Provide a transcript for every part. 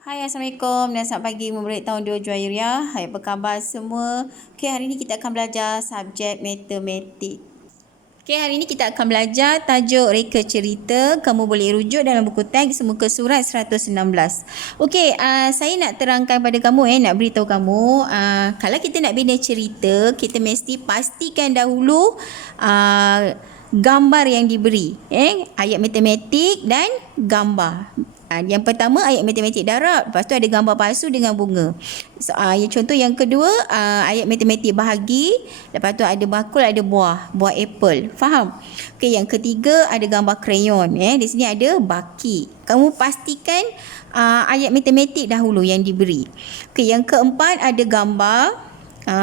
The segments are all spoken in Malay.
Hai, Assalamualaikum dan selamat pagi murid tahun 2 Juairiyah. Hai, apa khabar semua? Okey, hari ini kita akan belajar subjek matematik. Okey, hari ini kita akan belajar tajuk reka cerita. Kamu boleh rujuk dalam buku teks muka surat 116. Okey, saya nak terangkan pada kamu, nak beritahu kamu, kalau kita nak bina cerita, kita mesti pastikan dahulu gambar yang diberi, ayat matematik dan gambar. Yang pertama ayat matematik darab, lepas tu ada gambar palsu dengan bunga. Contoh yang kedua, ayat matematik bahagi, lepas tu ada bakul, ada buah apple. Faham? Okey, yang ketiga ada gambar krayon, di sini ada baki. Kamu pastikan ayat matematik dahulu yang diberi. Okey, yang keempat ada gambar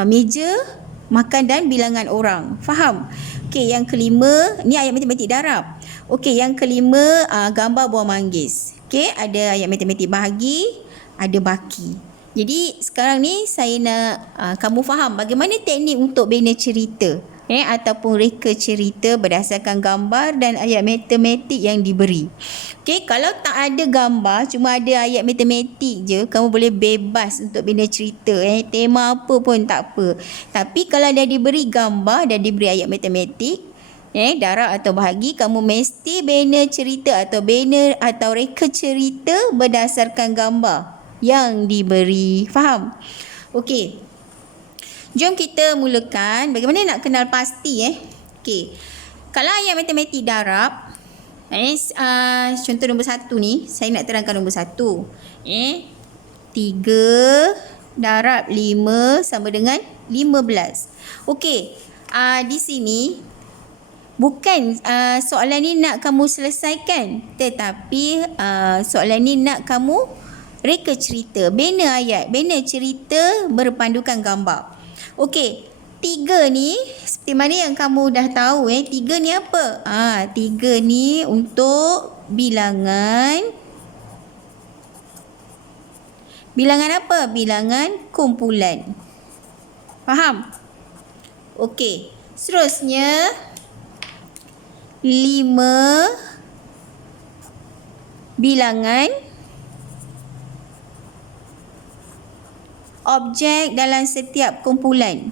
meja makan dan bilangan orang. Faham? Okey, yang kelima, ni ayat matematik darab. Okey, yang kelima gambar buah manggis. Okey, ada ayat matematik bahagi, ada baki. Jadi sekarang ni saya nak kamu faham bagaimana teknik untuk bina cerita ataupun reka cerita berdasarkan gambar dan ayat matematik yang diberi. Okey, kalau tak ada gambar, cuma ada ayat matematik je, kamu boleh bebas untuk bina cerita. Tema apa pun tak apa. Tapi kalau dah diberi gambar dan diberi ayat matematik, darab atau bahagi, kamu mesti bina cerita atau reka cerita berdasarkan gambar yang diberi. Faham? Okey. Jom kita mulakan. Bagaimana nak kenal pasti Okey. Kalau ayat matematik darab, contoh nombor 1 ni, saya nak terangkan nombor 1. 3 darab 5 sama dengan 15. Okey. Di sini bukan soalan ni nak kamu selesaikan, tetapi soalan ni nak kamu reka cerita, bina ayat, bina cerita berpandukan gambar. Okey, 3 ni seperti mana yang kamu dah tahu 3 ni apa? 3 ni untuk bilangan. Bilangan apa? Bilangan kumpulan. Faham? Okey, seterusnya 5 bilangan objek dalam setiap kumpulan.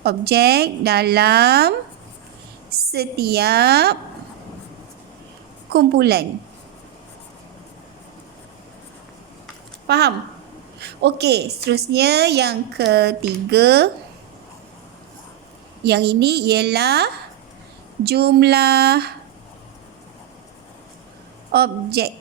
Objek dalam setiap kumpulan. Faham? Okey, seterusnya yang ketiga. Yang ini ialah jumlah objek.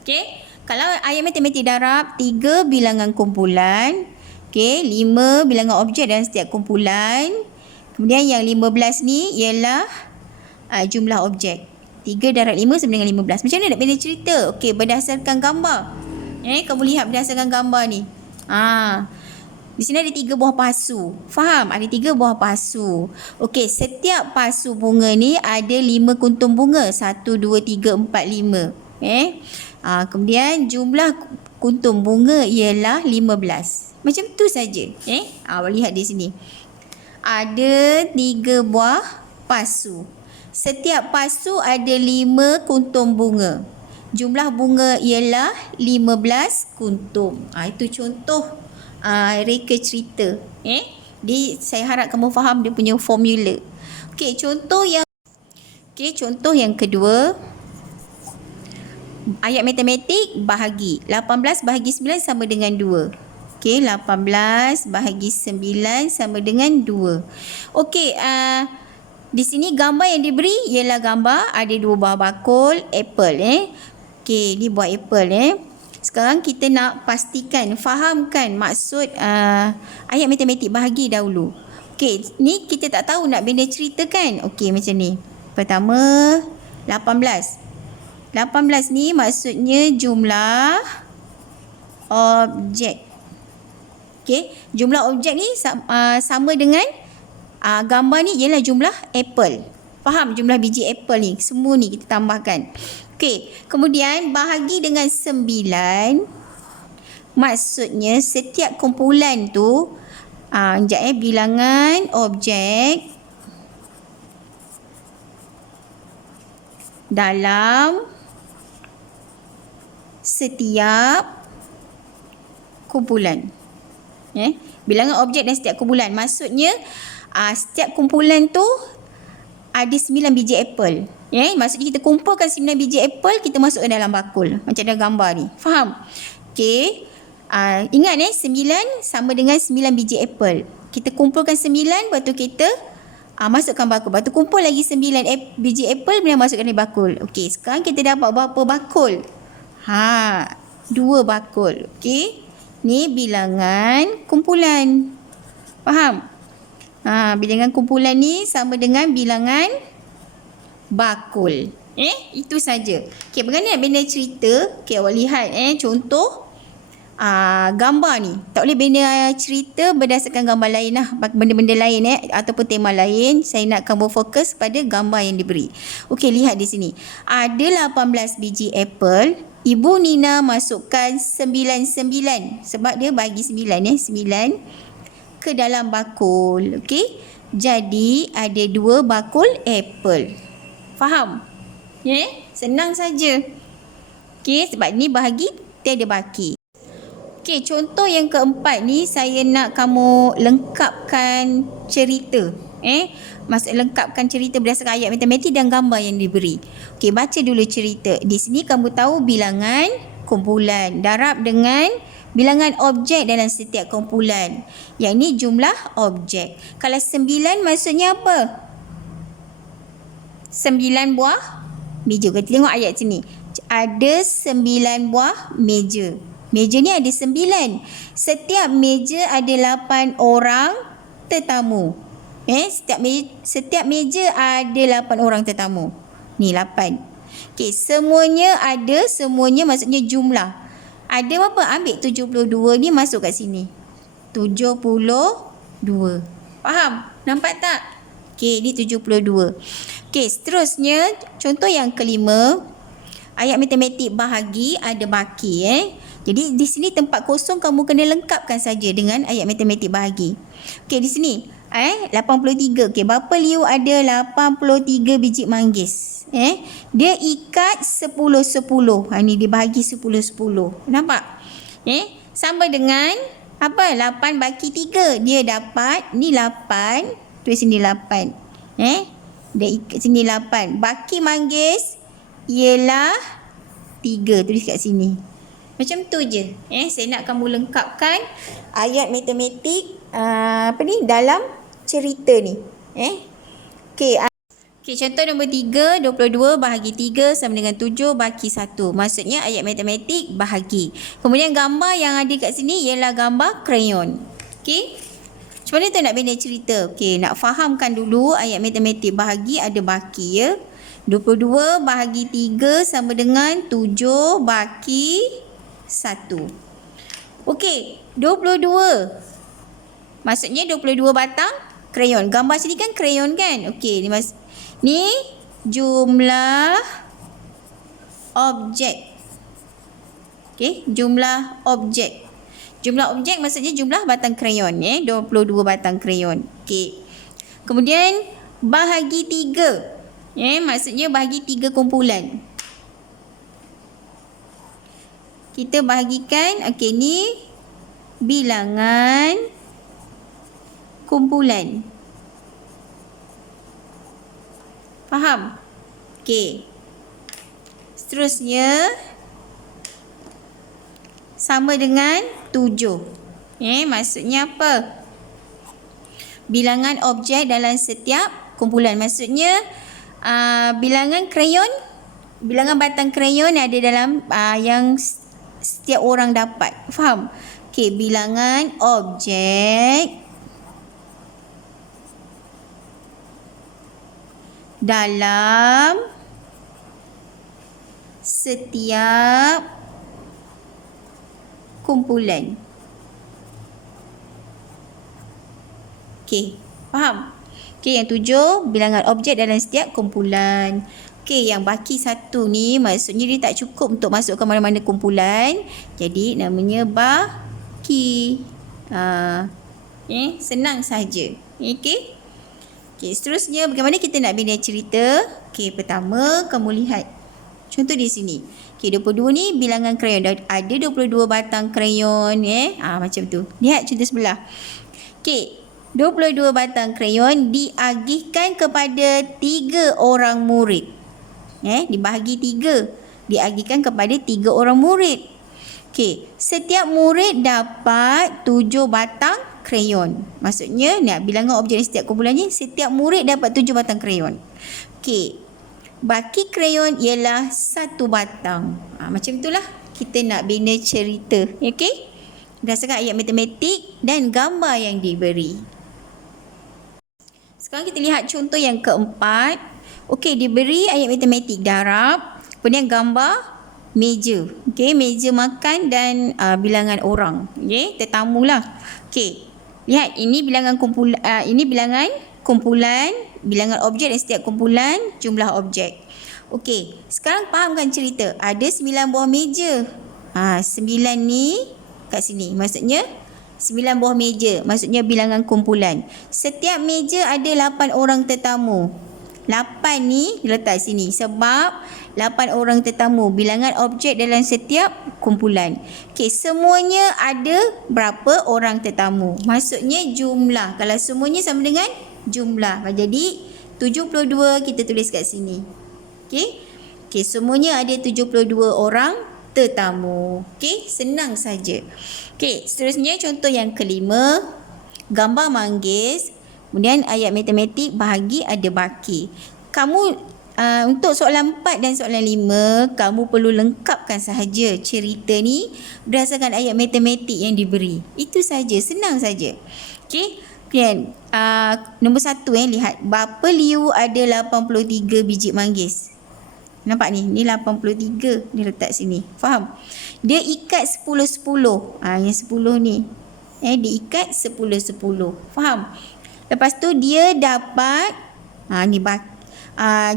Okey, kalau ayat matematik darab, 3 bilangan kumpulan. Okey, 5 bilangan objek dalam setiap kumpulan. Kemudian yang 15 ni ialah jumlah objek. 3 darab 5 sama dengan 15. Macam mana nak bina cerita? Okey, berdasarkan gambar. Kamu lihat berdasarkan gambar ni. Di sini ada 3 buah pasu. Faham? Ada 3 buah pasu. Okey, setiap pasu bunga ni ada 5 kuntum bunga. 1, 2, 3, 4, 5. Kemudian jumlah kuntum bunga ialah 15. Macam tu saja. Lihat di sini. Ada 3 buah pasu. Setiap pasu ada 5 kuntum bunga. Jumlah bunga ialah 15 kuntum. Itu contoh reka cerita. Saya harap kamu faham dia punya formula. Okey, contoh yang kedua. Ayat matematik bahagi. 18 bahagi 9 sama dengan 2. Okey, 18 bahagi 9 sama dengan 2. Okey, di sini gambar yang diberi ialah gambar ada 2 buah bakul apple. Okey, ni buah apple. Sekarang kita nak pastikan, fahamkan maksud ayat matematik bahagi dahulu. Okey, ni kita tak tahu nak bina cerita kan? Okey, macam ni. Pertama, 18. 18 ni maksudnya jumlah objek. Okey, jumlah objek ni sama dengan gambar ni ialah jumlah apple. Faham jumlah biji apple ni? Semua ni kita tambahkan. Okey, kemudian bahagi dengan 9. Maksudnya setiap kumpulan tu bilangan objek dalam setiap kumpulan. Bilangan objek dan setiap kumpulan. Maksudnya setiap kumpulan tu ada 9 biji apple. Maksudnya kita kumpulkan 9 biji apple, kita masukkan dalam bakul. Macam dalam gambar ni. Faham? Okey. Ingat 9 sama dengan 9 biji apple. Kita kumpulkan 9, lepas tu kita masukkan bakul. Lepas tu kumpul lagi 9 biji apple, kemudian masukkan di bakul. Okey, sekarang kita dapat berapa bakul? 2 bakul. Okey. Ni bilangan kumpulan. Faham? Bilangan kumpulan ni sama dengan bilangan bakul. Itu saja. Okey, bagaimana nak bina cerita? Okey, awak lihat contoh gambar ni. Tak boleh bina cerita berdasarkan gambar lain lah. Benda-benda lain ataupun tema lain. Saya nak kamu fokus pada gambar yang diberi. Okey, lihat di sini. Ada 18 biji apple. Ibu Nina masukkan 9 sebab dia bagi 9 ke dalam bakul. Okey. Jadi ada 2 bakul apple. Faham? Senang saja. Okey, sebab ni bahagi tiada baki. Okey, contoh yang keempat ni saya nak kamu lengkapkan cerita. Maksud lengkapkan cerita berdasarkan ayat matematik dan gambar yang diberi. Okey, baca dulu cerita. Di sini kamu tahu bilangan kumpulan. Darab dengan bilangan objek dalam setiap kumpulan. Yang ni jumlah objek. Kalau 9 maksudnya apa? 9 buah meja. Kita tengok ayat sini. Ada 9 buah meja. Meja ni ada 9. Setiap meja ada 8 orang tetamu. Setiap meja ada 8 orang tetamu. Ni 8. Okey, semuanya ada, semuanya maksudnya jumlah. Ada berapa? Ambil 72 ni masuk kat sini. 72. Faham? Nampak tak? Okey, ni 72. Okey, seterusnya contoh yang kelima. Ayat matematik bahagi ada baki. Jadi di sini tempat kosong kamu kena lengkapkan saja dengan ayat matematik bahagi. Okey, di sini 83. Okey, Bapa Liu ada 83 biji manggis. Dia ikat 10-10. Ni dia bahagi 10-10. Nampak? Sama dengan apa? 8 baki 3. Dia dapat ni 8, tulis sini 8. Dia ikat sini 8. Baki manggis ialah 3. Tulis kat sini. Macam tu je. Saya nak kamu lengkapkan ayat matematik dalam cerita ni. Okey. Okey, contoh nombor 3, 22 bahagi 3 sama dengan 7 baki 1. Maksudnya ayat matematik bahagi. Kemudian gambar yang ada kat sini ialah gambar krayon. Okey. Macam mana tu nak bina cerita? Okey, nak fahamkan dulu ayat matematik bahagi ada baki 22 bahagi 3 sama dengan 7 baki 1. Okey, 22. Maksudnya 22 batang krayon. Gambar sini kan krayon kan? Okey, ni jumlah objek. Okey, jumlah objek. Jumlah objek maksudnya jumlah batang krayon 22 batang krayon. Okey. Kemudian bahagi 3. Maksudnya bahagi 3 kumpulan. Kita bahagikan, okey, ni bilangan kumpulan. Faham? Okey. Seterusnya sama dengan 7. Maksudnya apa? Bilangan objek dalam setiap kumpulan. Maksudnya bilangan krayon, bilangan batang krayon ada dalam yang setiap orang dapat. Faham? Okey, bilangan objek dalam setiap kumpulan. Okey, faham? Okey, yang 7 bilangan objek dalam setiap kumpulan. Okey, yang baki 1 ni maksudnya dia tak cukup untuk masuk ke mana-mana kumpulan. Jadi namanya baki. Senang saja. Okey. Okey, seterusnya bagaimana kita nak bina cerita? Okey, pertama kamu lihat contoh di sini. Okey, 22 ni bilangan krayon. Ada 22 batang krayon. Macam tu. Lihat contoh sebelah. Okey, 22 batang krayon diagihkan kepada 3 orang murid. Dibahagi 3. Diagihkan kepada 3 orang murid. Okey, setiap murid dapat 7 batang krayon. Maksudnya, bilangan objek setiap kumpulannya, setiap murid dapat 7 batang krayon. Okey, baki krayon ialah 1 batang. Macam itulah kita nak bina cerita. Okey, berdasarkan ayat matematik dan gambar yang diberi. Sekarang kita lihat contoh yang keempat. Okey, diberi ayat matematik darab, kemudian gambar meja. Okey, meja makan dan bilangan orang. Okey, tetamulah. Okey, lihat ini bilangan kumpulan, bilangan objek dan setiap kumpulan jumlah objek. Okey, sekarang fahamkan cerita. Ada 9 buah meja. 9 ni kat sini. Maksudnya 9 buah meja. Maksudnya bilangan kumpulan. Setiap meja ada 8 orang tetamu. 8 ni letak sini sebab 8 orang tetamu. Bilangan objek dalam setiap kumpulan. Okey, semuanya ada berapa orang tetamu. Maksudnya jumlah. Kalau semuanya sama dengan jumlah. Jadi 72 kita tulis kat sini. Okey, semuanya ada 72 orang tetamu. Okey, senang saja. Okey, seterusnya contoh yang kelima. Gambar manggis. Kemudian ayat matematik bahagi ada baki. Kamu untuk soalan 4 dan soalan 5, kamu perlu lengkapkan sahaja cerita ni berdasarkan ayat matematik yang diberi. Itu saja, senang saja. Okey. Kemudian nombor 1 lihat. Bapa Liu ada 83 biji manggis. Nampak ni? Ni 83. Dia letak sini. Faham? Dia ikat 10-10. Yang 10 ni. Dia ikat 10-10. Faham? Lepas tu dia dapat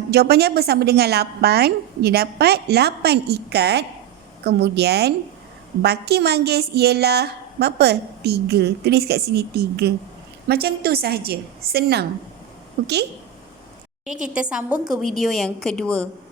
jawapannya bersama dengan 8. Dia dapat 8 ikat. Kemudian baki manggis ialah berapa? 3. Tulis kat sini 3. Macam tu sahaja. Senang. Okey? Kita sambung ke video yang kedua.